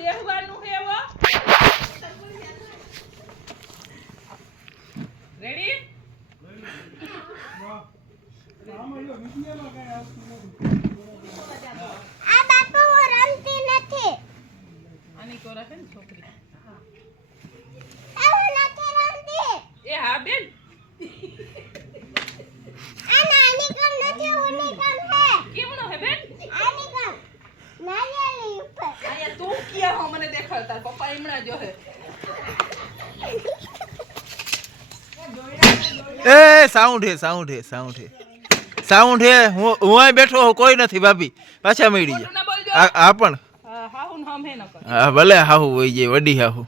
બેહવાનું હે વો રેડી આ બાપુ રમતી નથી આની કો રાખે ને છોકરી હું નથી રમતી એ હા બેન આ નાની કામ નથી ઓલી કામ હે કેમનો હે બેન આની કામ નાની ઉપર આયા તું ક્યાં હો મને દેખાડતા પપ્પા એમણા જો હે એ સાઉન્ડ હે હું બેઠો હું કોઈ નથી ભાભી પાછા મળી ખોટું ના બોલજો જાય આ પણ હા હું નામ હે ન કર હા ભલે હાહુ હોય જાય વડી હાહુ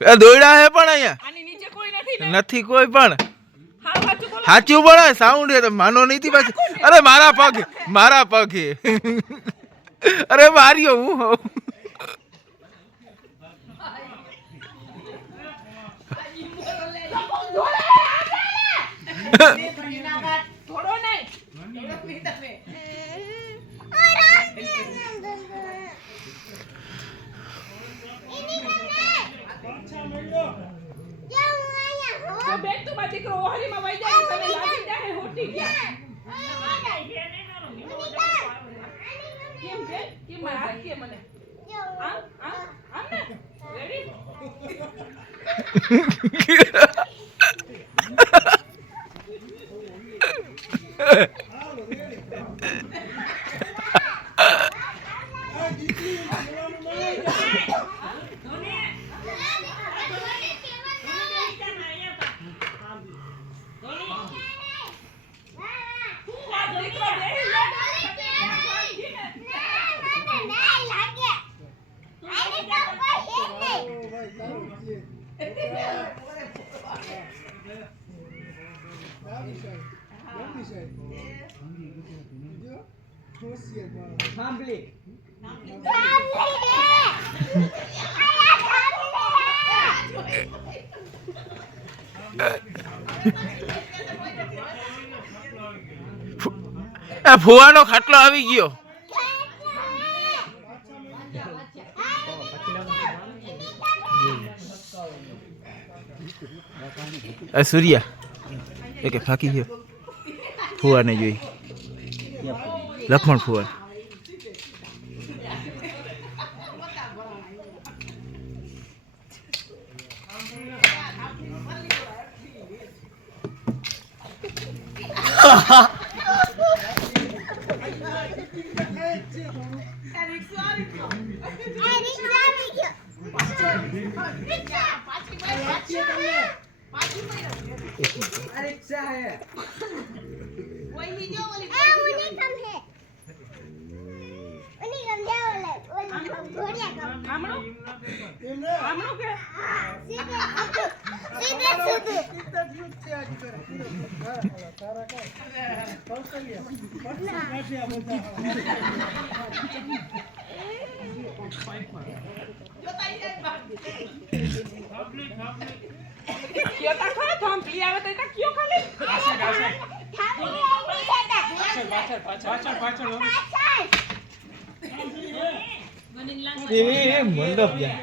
એ દોયડા હે પણ અહીંયા આની નીચે કોઈ નથી ને નથી કોઈ પણ હા સાચું બોલો સાચું બોલે સાઉન્ડ હે તો માનો નહીં પાછી અરે મારા પગ હે અરે માર્યો હું હોઉં. થોડો નહીં તો બેન તું માં દીકરો ઓહરીમાં વઈ જાય તને લાગી જાય હોટી ગયા કેમ બેન કેમ મારા હાથ કે મને આમ ને રેડી ફુવાનો ખાટલો આવી ગયો સૂર્યા એક ફાકી ગયો ફુવાને જોઈ લખમણ ફુવા ક્યો તા ખા થામ પી આવે તો તા ક્યો ખાલી પાછળ મંડપ જાય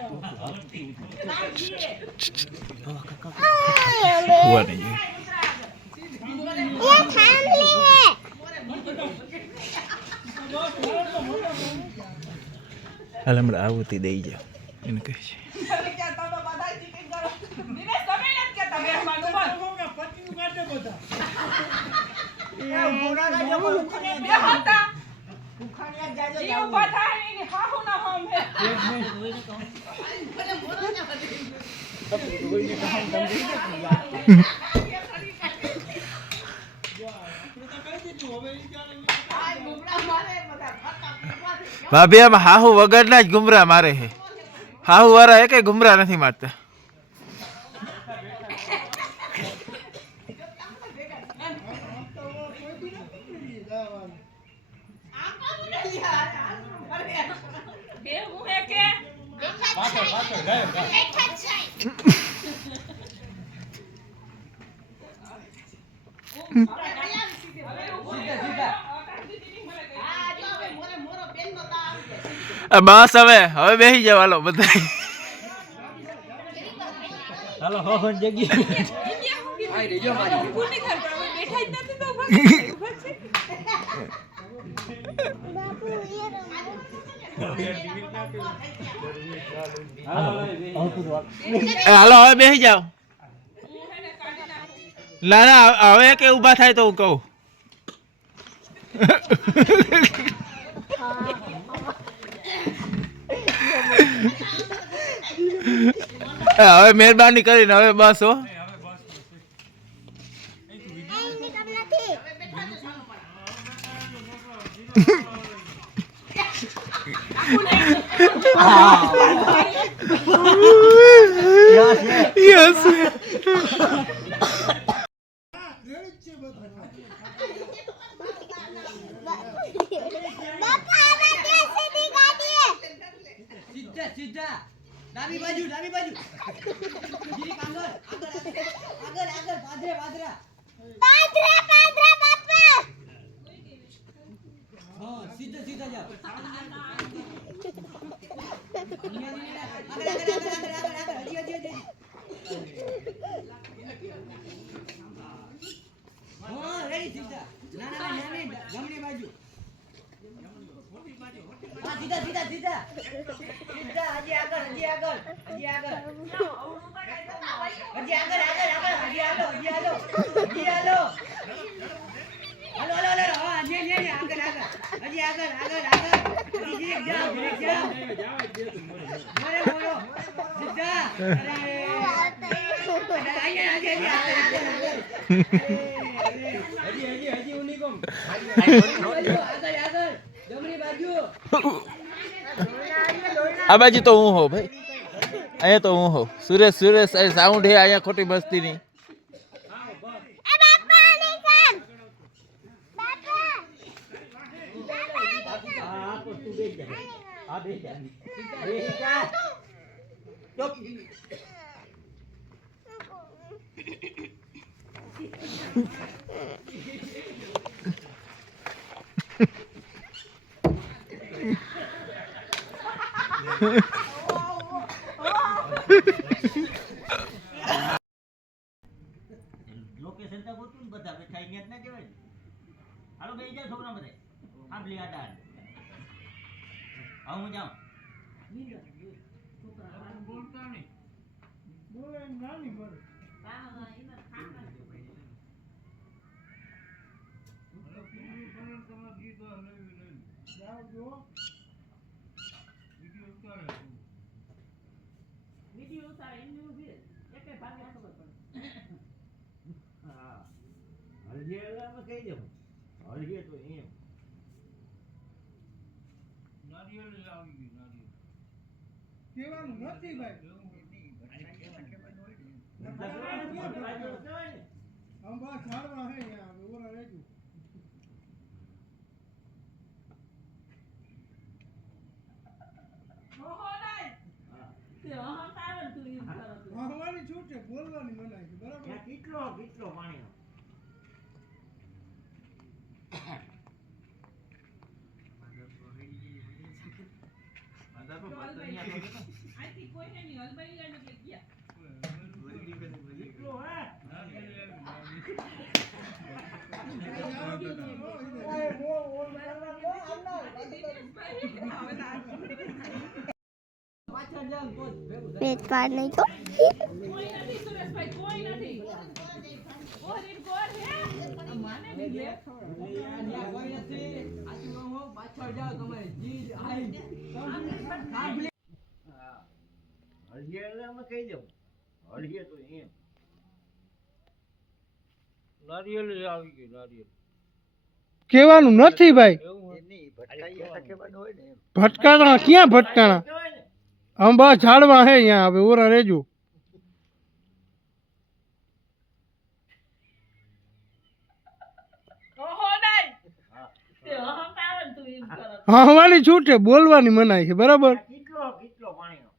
હાલ હમણાં આવતી દઈ જાઓ એને કહે છે ભાભી આમાં હાહુ વગરના જ ગુમરા મારે છે હાહુ વાળા એકે ગુમરા નથી મારતા બસ હવે બેસી જાવ હાલો બધા. હાલો હો જગ્યા ઊભું નહીં કરતા, હવે બેઠા જ નથી તો ઊભા છે. બાપુ એ હાલો હવે બેસી જાવ. ના ના હવે કે ઊભા થાય તો હું કહું. હવે મહેરબાની કરીને હવે બસ હો. આની કામ નથી. યસ બાપા આવા દે સીધી ગાડી. સીધા સીધા ડાબી બાજુ જીરી આગળ પાદરા પાદરા બાપા. હા સીધા સીધા જાઓ હા રેડી સીધા ના જમણી બાજુ હા સીધા સીધા સીધા હજી આગળ હાલો હા હજી આગળ હજી જાઓ મોરે મોરો સીધા હજી ઉનીકોમ આગળ જમણી બાજુ આ બાજુ તો હું હોઉં ભાઈ. અહીંયા તો હું હોઉં. સુરેશ સાઉન્ડ હે અહીંયા ખોટી મસ્તી નહીં. એ બાપા આની કામ. બાપા હા તો તું બેસ જા હા બેસ જા ચૂપ લોકેશન તો ગોતું ને બધા બેઠા અહીંયા જ ના કહેવાય ને. હાલો બેસી જાઓ છોકરા બધા આંબલી આડા આવું હું જાઉં વિડીયો ઉતારે એમની ઊભી રહે. એકે ભાગે ખબર પડે. હા હળિયાળામાં કહી દઉં હળિયે તો એમ કેવાનું નથી ભાઈ. આમ બસ ઝાડવા હે યાર ઓરા રહેજો. ઓહો નહીં. તે અહંકાર જ તું એમ કરો છો. વાહવાની છૂટ છે, બોલવાની મનાય છે, બરાબર. ત્યાં કેટલો પાણીનો અહીંથી કોઈને નહીં, હલવાઈ ગયા ને એટલે ગયા. કેટલો હે પાછળ જાવ તો ભેગું પેટ પાડ નહીં તો. કોઈ નથી સુરેશભાઈ, કોઈ નથી. ગોરીન ગોર હે. આ માને નહીં લે. કોઈ નથી આચું હો પાછળ જાવ તમે જી સાંભળી હા હળિયાળામાં કહી દઉં હળિયે તો એમ નારિયેલ આવી ગઈ નારિયેલ. કેવાનું નથી ભાઈ. ભટકાણા ક્યાં ભટકાણા? કહેવાય ને આમ બસ ઝાડવા હે અહીંયા હવે ઓરા રહેજો. ઓહો નહીં. તે અહંકાર જ તું એમ કરો છો. વાહવાની છૂટ છે, બોલવાની મનાય છે, બરાબર. કેટલો પાણીનો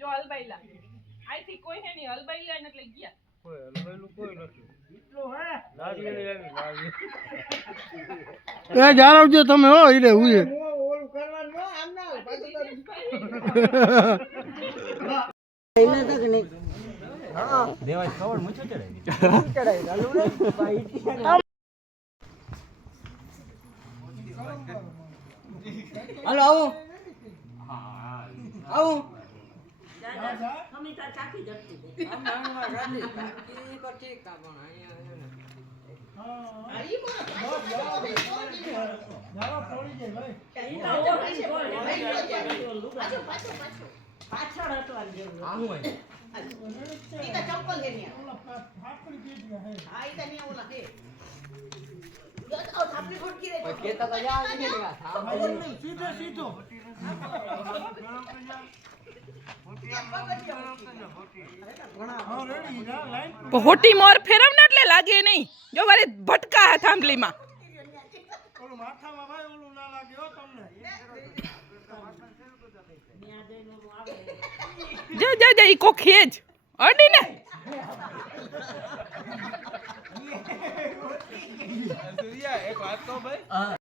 જો હલવાઈ લા. અહીંથી કોઈ હે નહીં, હલવાઈ ગયા ને એટલે ગયા. કોઈ હલવાયેલું કોઈ નથી. કેટલો નારિયેળ આવી નારિયેળ એ જાળવજો તમે હો ઈરે ઉએ દેવાય ખબર મૂછો ચડાવી હાલો આવું આવું હોટી મોર ફેરવ ને એટલે લાગે નહીં જો વારે ભટકા હે થાંભલીમાં જો ઈ કો ખેજ અડી ને એક વાત કહું ભાઈ